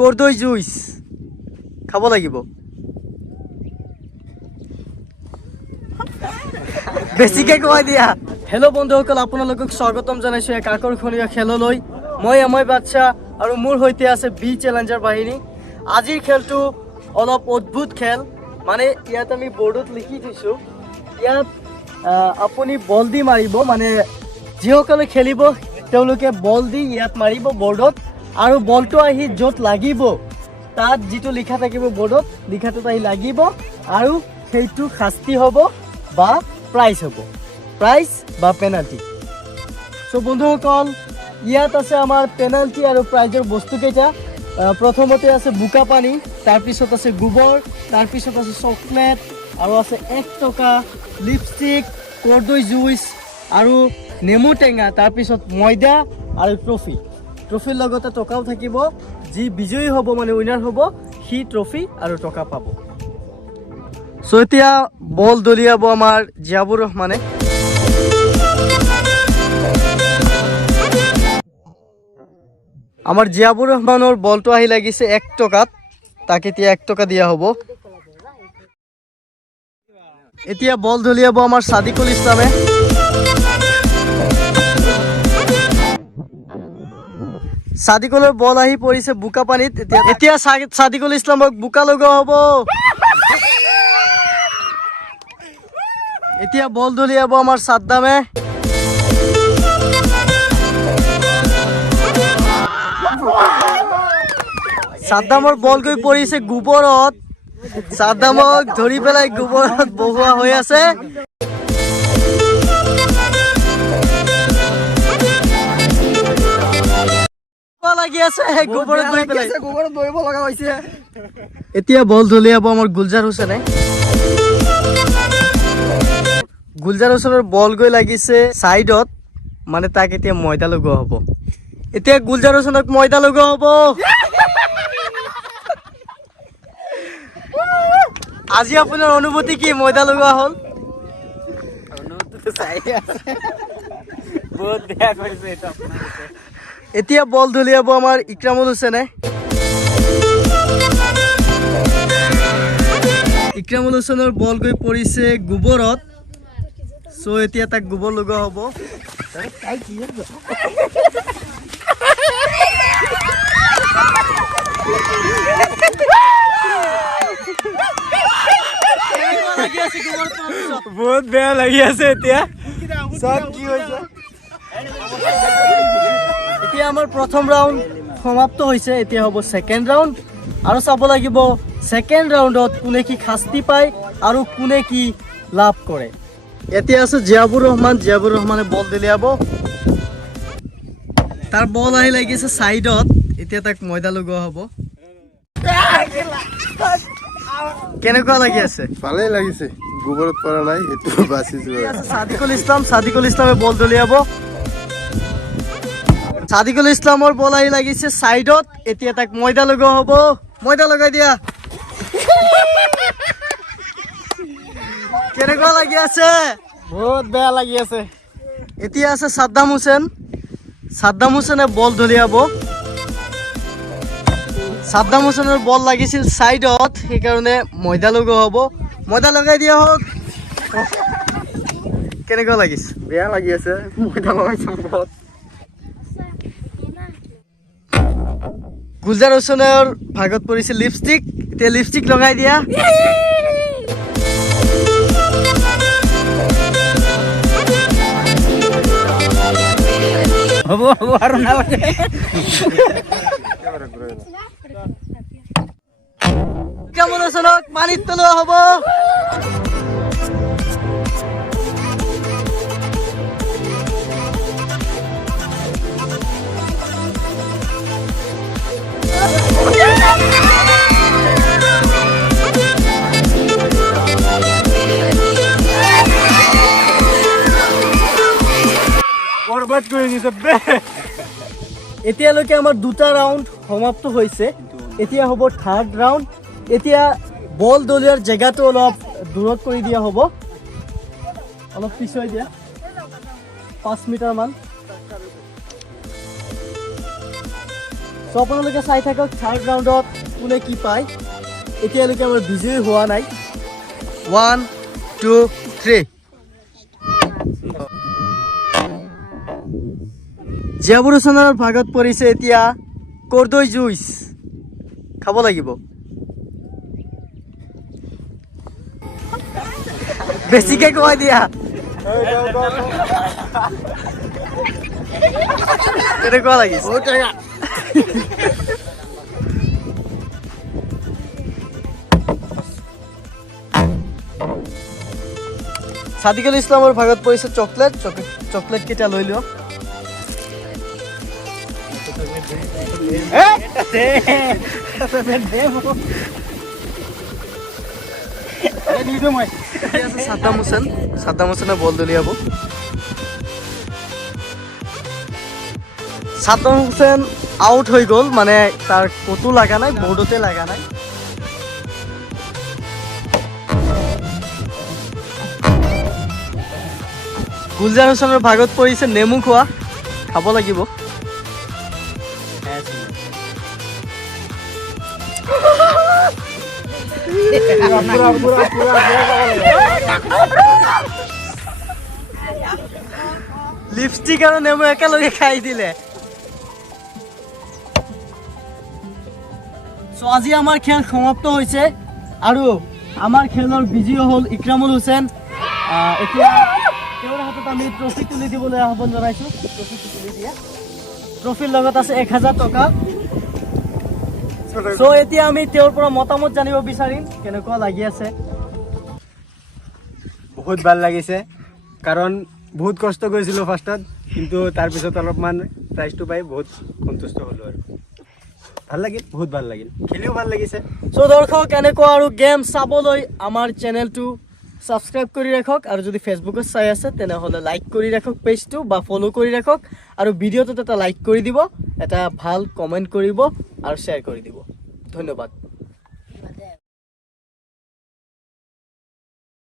কৰ্দৈ জুইচ খাব লাগিব বেছিকে কোৱা দিয়া হেল্ল' বন্ধুসকল আপোনালোকক স্বাগতম জনাইছো এক আকৰ্ষণীয় খেললৈ মই বাদশা আৰু মোৰ হৈতে আছে বি চ্যালেঞ্জাৰ বাহিনী আজিৰ খেলটো অলপ অদ্ভুত খেল মানে ইয়াত আমি বৰ্ডত লিখি থৈছো ইয়াত আপুনি বল দি মাৰিব মানে যিসকলে খেলিব তেওঁলোকে বল দি ইয়াত মাৰিব বৰ্ডত আৰু বলটো আহি য'ত লাগিব তাত যিটো লিখা থাকিব বৰ্ডত লিখাটো আহি লাগিব আৰু সেইটো শাস্তি হ'ব বা প্ৰাইজ হ'ব প্ৰাইজ বা পেনাল্টি সো বন্ধুসকল ইয়াত আছে আমাৰ পেনাল্টি আৰু প্ৰাইজৰ বস্তু কেইটা প্ৰথমতে আছে বুকা পানী তাৰ পিছত আছে গোবৰ তাৰ পিছত আছে চকলেট আৰু আছে 1 টকা লিপষ্টিক কৰ্দৈ জুইচ আৰু নেমু টেঙা তাৰ পিছত ময়দা আৰু ট্ৰফিৰ লগতে টকাও থাকিব যি বিজয়ী হ'ব মানে উইনাৰ হ'ব সি ট্ৰফি আৰু টকা পাব সো এতিয়া বল দলিয়াব আমাৰ জিয়াবুৰ ৰহমানে আমাৰ জিয়াবুৰ ৰহমানৰ বলটো আহি লাগিছে 1 টকাত তাকে এতিয়া 1 টকা দিয়া হ'ব এতিয়া বল দলিয়াব আমাৰ সাদিকুল ইসলামে সাদিকুলৰ বল আহি পৰিছে বুকা পানীত এতিয়া সাদিকুল ইসলামক বুকা লগোৱা হ'ব এতিয়া বল দলিয়াব আমাৰ সাদ্দামে সাদ্দামৰ বল গৈ পৰিছে গোবৰত সাদ্দামক ধৰি পেলাই গোবৰত বহুৱা হৈ আছে লাগি আছে গোবৰত গৈ পেলাই গোবৰত দৌৰিব লগা হৈছে এতিয়া বল দলিয়াব আমাৰ গুলজাৰ হুছেনে গুলজাৰ হুছেনৰ বল গৈ লাগিছে সাইডত মানে তাক এতিয়া ময়দা লগোৱা হ'ব এতিয়া গুলজাৰ হুছেনক ময়দা লগোৱা হ'ব আজি আপোনাৰ অনুভূতি কি ময়দা লগোৱা হ'ল এতিয়া বল দলিয়াব আমাৰ ইকৰামুল হুছেনে ইকৰামুল হুছেনৰ বল গৈ পৰিছে গোবৰত সো এতিয়া তাক গোবৰ লগোৱা হ'ব বহুত বেয়া লাগি আছে এতিয়া সব কি হৈছে এতিয়া আমাৰ প্ৰথম ৰাউণ্ড সমাপ্ত হৈছে এতিয়া হ'ব সেকেন্ড ৰাউণ্ড আৰু চাব লাগিব সেকেন্ড ৰাউণ্ডত কোনে কি শাস্তি পায় আৰু কোনে কি লাভ কৰে এতিয়া আছে জিয়াবুৰ ৰহমানে বল দলিয়াব তাৰ বল আহি লাগিছে সাইডত এতিয়া তাক ময়দা লগোৱা হ'ব কেনেকুৱা লাগি আছে ভালেই লাগিছে গোবৰত পৰা নাই এটো বাছিছো সাদিকুল ইসলামে বল দলিয়াব সাদিকুল ইসলামৰ বল আহি লাগিছে সাইডত এতিয়া তাক ময়দা লগোৱা হ'ব ময়দা লগাই দিয়া কেনেকুৱা লাগি আছে বহুত বেয়া লাগি আছে এতিয়া আছে সাদ্দাম হুছেনে বল দলিয়াব সাদ্দাম হুছেনৰ বল লাগিছিল সাইডত সেইকাৰণে ময়দা লগোৱা হ'ব ময়দা লগাই দিয়া হওক কেনেকুৱা লাগিছে বেয়া লাগি আছে ময়দা লগাইছো বহুত গুলজাৰ হুছেনৰ ভাগত পৰিছে লিপষ্টিক এতিয়া লিপষ্টিক লগাই দিয়া হ'ব আৰু নালাগে কেমন হুছেনক পানীত পেলোৱা হ'ব বৰবাদ কৰি দিছে এতিয়ালৈকে আমাৰ দুটা ৰাউণ্ড সমাপ্ত হৈছে এতিয়া হ'ব থাৰ্ড ৰাউণ্ড এতিয়া বল দলিয়াৰ জেগাটো অলপ দূৰত কৰি দিয়া হ'ব অলপ পিছুৱাই দিয়া 5 মিটাৰ মান সো আপোনালোকে চাই থাকক থাৰ্ড ৰাউণ্ডত কোনে কি পায় এতিয়ালৈকে আমাৰ বিজয়ী হোৱা নাই 1 2 3 জিয়াবুৰচনৰ ভাগত পৰিছে এতিয়া কৰ্দৈ জুইচ খাব লাগিব বেছিকে কোৱা দিয়া কেনেকুৱা লাগিছে সাদিকুল ইছলামৰ ভাগত পৰিছে চকলেট কেইটা লৈ লিয়ক সাদ্দাম হুছেনে বল দলিয়াব সাদ্দাম হুছেন আউট হৈ গ'ল মানে তাৰ ক'তো লাগা নাই বৰ্ডতে লাগা নাই গুলজাৰ হুছেনৰ ভাগত পৰিছে নেমু খোৱা খাব লাগিব লিপষ্টিক আৰু নেমু একেলগে খাই দিলে সো আজি আমাৰ খেল সমাপ্ত হৈছে আৰু আমাৰ খেলৰ বিজয়ী হ'ল ইকৰামুল হুছেইন এতিয়া তেওঁৰ হাতত আমি ট্ৰফি তুলি দিবলৈ আহ্বান জনাইছোঁ ট্ৰফিৰ লগত আছে 1000 টকা সো এতিয়া আমি তেওঁৰ পৰা মতামত জানিব বিচাৰিম কেনেকুৱা লাগি আছে বহুত ভাল লাগিছে কাৰণ বহুত কষ্ট কৰিছিলোঁ ফাৰ্ষ্টত কিন্তু তাৰপিছত অলপমান প্ৰাইজটো পাই বহুত সন্তুষ্ট হ'লোঁ আৰু ভাল লাগিল বহুত ভাল লাগিল খেলিও ভাল লাগিছে সো দৰ্শক এনেকুৱা আৰু গেম চাবলৈ আমাৰ চেনেলটো সাবস্ক্ৰাইব কৰি ৰাখক আৰু যদি ফেচবুকত চাই আছে তেনেহ'লে লাইক কৰি ৰাখক পেজটো বা ফলো কৰি ৰাখক আৰু ভিডিঅ'টোত এটা লাইক কৰি দিব এটা ভাল কমেণ্ট কৰিব আৰু শ্বেয়াৰ কৰি দিব ধন্যবাদ